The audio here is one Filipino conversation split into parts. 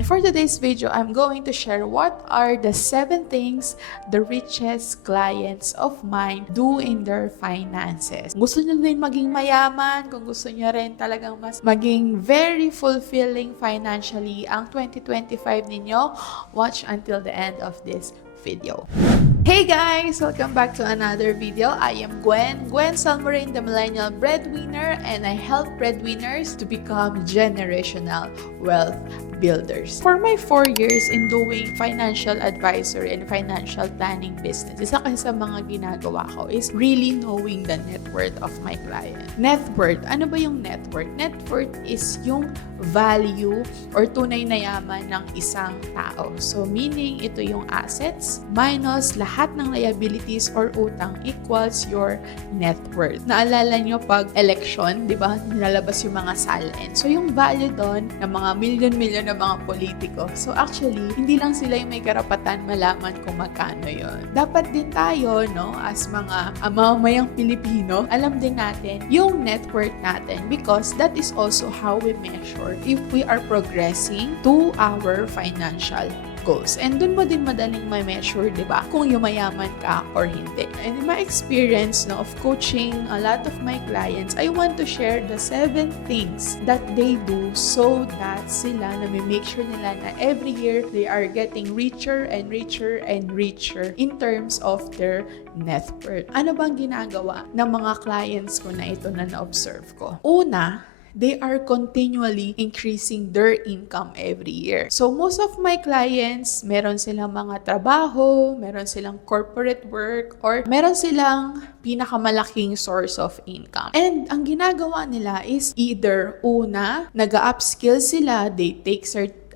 And for today's video, I'm going to share what are the 7 things the richest clients of mine do in their finances. Kung gusto nyo din maging mayaman, kung gusto nyo rin talagang mas maging very fulfilling financially ang 2025 ninyo, watch until the end of this video. Hey guys! Welcome back to another video. I am Gwen Salmorain, the Millennial Breadwinner, and I help breadwinners to become generational wealth builders. For my 4 years in doing financial advisory and financial planning business, isa kasi sa mga ginagawa ko is really knowing the net worth of my client. Net worth, ano ba yung net worth? Net worth is yung value or tunay na yaman ng isang tao. So meaning, ito yung assets minus lahat ng liabilities or utang equals your net worth. Naalala nyo pag election, di ba? Nilalabas yung mga salin. So yung value doon ng mga milyon-milyon na mga politiko. So actually, hindi lang sila yung may karapatan malaman kung magkano yon. Dapat din tayo, no, as mga mamamayang Pilipino, alam din natin yung net worth natin because that is also how we measure if we are progressing to our financial goals. And dun mo din madaling ma-measure, di ba? Kung yumayaman ka or hindi. And in my experience, no, of coaching a lot of my clients, I want to share the 7 things that they do so that sila na may make sure nila na every year they are getting richer and richer and richer in terms of their net worth. Ano bang ginagawa ng mga clients ko na ito na na-observe ko? Una, they are continually increasing their income every year. So most of my clients, meron silang mga trabaho, meron silang corporate work, or meron silang pinakamalaking source of income. And ang ginagawa nila is either una, nag-upskill sila, they take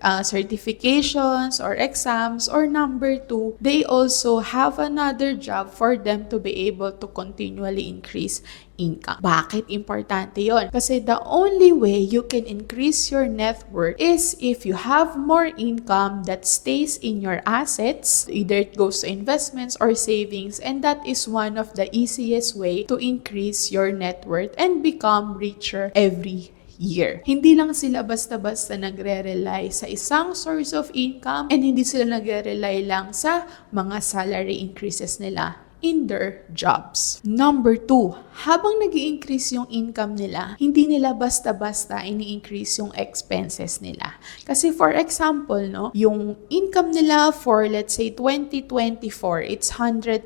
certifications or exams, or number 2, they also have another job for them to be able to continually increase income. Bakit importante yon? Kasi the only way you can increase your net worth is if you have more income that stays in your assets, either it goes to investments or savings, and that is one of the easiest way to increase your net worth and become richer every year. Hindi lang sila basta-basta nagre-rely sa isang source of income, and hindi sila nagre-rely lang sa mga salary increases nila in their jobs. Number 2, habang nag-i-increase yung income nila, hindi nila basta-basta ini-increase yung expenses nila. Kasi for example, no, yung income nila for let's say 2024, it's 100,000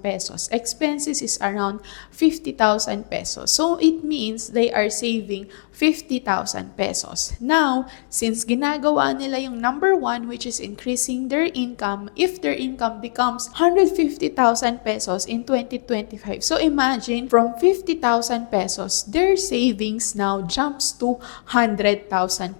pesos. Expenses is around 50,000 pesos. So it means they are saving 50,000 pesos. Now, since ginagawa nila yung number 1, which is increasing their income, if their income becomes 150,000 pesos in 2025, so imagine from 50,000 pesos, their savings now jumps to 100,000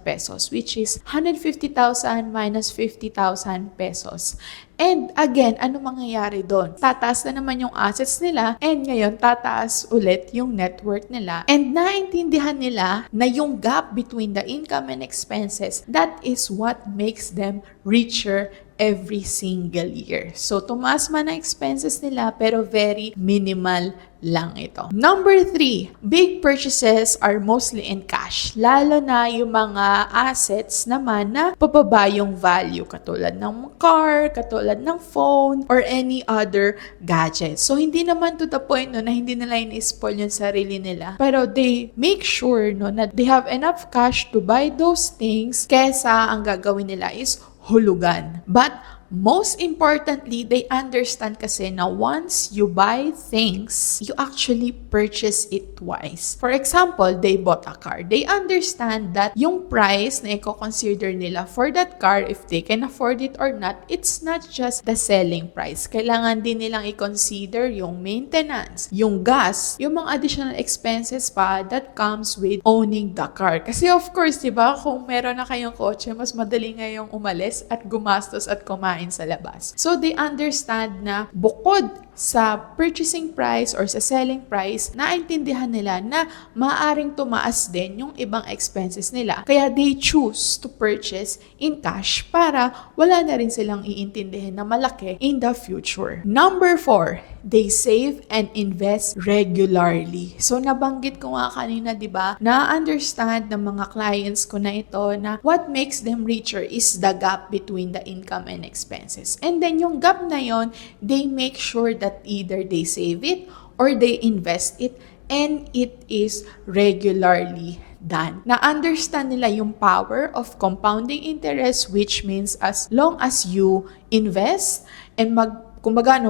pesos, which is 150,000 minus 50,000 pesos. And again, ano mangyayari doon? Tataas na naman yung assets nila, and ngayon tataas ulit yung net worth nila. And naintindihan nila na yung gap between the income and expenses, that is what makes them richer every single year. So, tumaas man ang expenses nila, pero very minimal lang ito. Number 3, big purchases are mostly in cash. Lalo na yung mga assets naman na pababa yung value, katulad ng car, katulad ng phone, or any other gadget. So, hindi naman to the point no, na hindi nila in-spoil yung sarili nila. Pero they make sure no, na they have enough cash to buy those things kesa ang gagawin nila is hulugan. But most importantly, they understand kasi na once you buy things, you actually purchase it twice. For example, they bought a car. They understand that yung price na i-consider nila for that car, if they can afford it or not, it's not just the selling price. Kailangan din nilang i-consider yung maintenance, yung gas, yung mga additional expenses pa that comes with owning the car. Kasi of course, diba, kung meron na kayong kotse, mas madali ngayong umalis at gumastos at kumain sa labas. So they understand na bukod sa purchasing price or sa selling price, naintindihan nila na maaaring tumaas din yung ibang expenses nila. Kaya they choose to purchase in cash para wala na rin silang iintindihin na malaki in the future. Number 4, they save and invest regularly. So nabanggit ko nga kanina, di ba, na-understand ng mga clients ko na ito na what makes them richer is the gap between the income and expenses. And then yung gap na yon, they make sure that either they save it or they invest it, and it is regularly done. Na-understand nila yung power of compounding interest, which means as long as you invest and mag-compound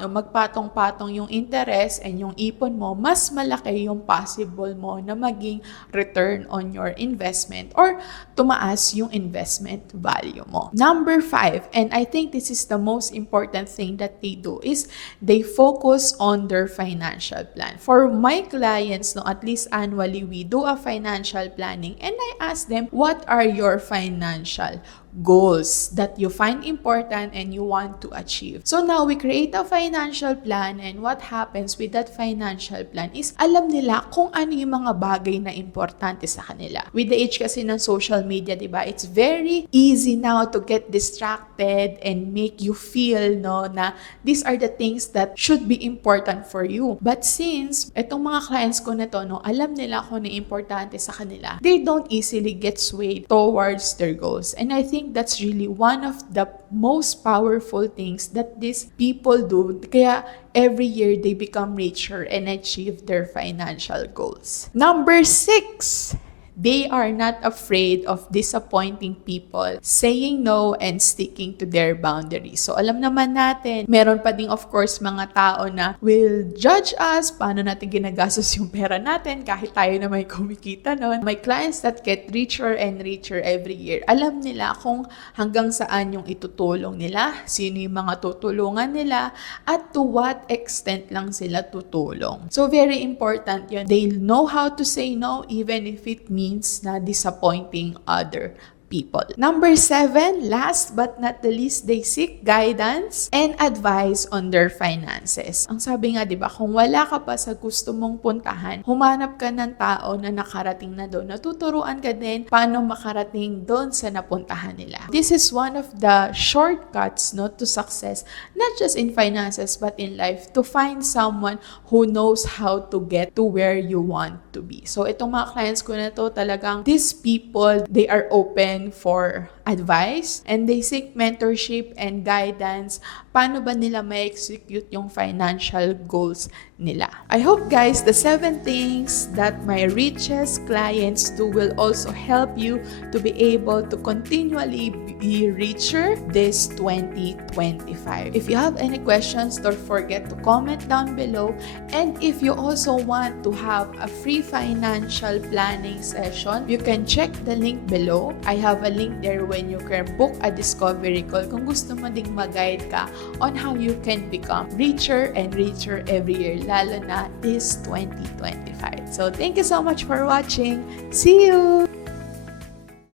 o magpatong-patong yung interest and yung ipon mo, mas malaki yung possible mo na maging return on your investment or tumaas yung investment value mo. Number 5, and I think this is the most important thing that they do, is they focus on their financial plan. For my clients, no, at least annually, we do a financial planning and I ask them, what are your financial goals that you find important and you want to achieve? So now we create a financial plan, and what happens with that financial plan is alam nila kung ano yung mga bagay na importante sa kanila. With the age kasi ng social media, diba, it's very easy now to get distracted and make you feel, no, na these are the things that should be important for you. But since etong mga clients ko na to, no, alam nila kung ano importante sa kanila, they don't easily get swayed towards their goals. And I think that's really one of the most powerful things that these people do. Kaya every year they become richer and achieve their financial goals. Number 6, they are not afraid of disappointing people, saying no and sticking to their boundaries. So alam naman natin, meron pa din of course mga tao na will judge us, paano natin ginagastos yung pera natin kahit tayo na may kumikita nun. My clients that get richer and richer every year, alam nila kung hanggang saan yung itutulong nila, sino yung mga tutulungan nila, at to what extent lang sila tutulong. So very important yun. They know how to say no even if it means na disappointing other people. Number 7, last but not the least, they seek guidance and advice on their finances. Ang sabi nga, di ba, kung wala ka pa sa gusto mong puntahan, humanap ka ng tao na nakarating na doon. Natuturuan ka din paano makarating doon sa napuntahan nila. This is one of the shortcuts, no, to success, not just in finances but in life, to find someone who knows how to get to where you want to be. So itong mga clients ko na to, talagang these people, they are open for advice and they seek mentorship and guidance. Paano ba nila ma-execute yung financial goals nila? I hope guys, the 7 things that my richest clients do will also help you to be able to continually be richer this 2025. If you have any questions, don't forget to comment down below. And if you also want to have a free financial planning session, you can check the link below. I have a link there when you can book a discovery call kung gusto mo ding mag-guide ka on how you can become richer and richer every year, lalo na this 2025. So thank you so much for watching. See you!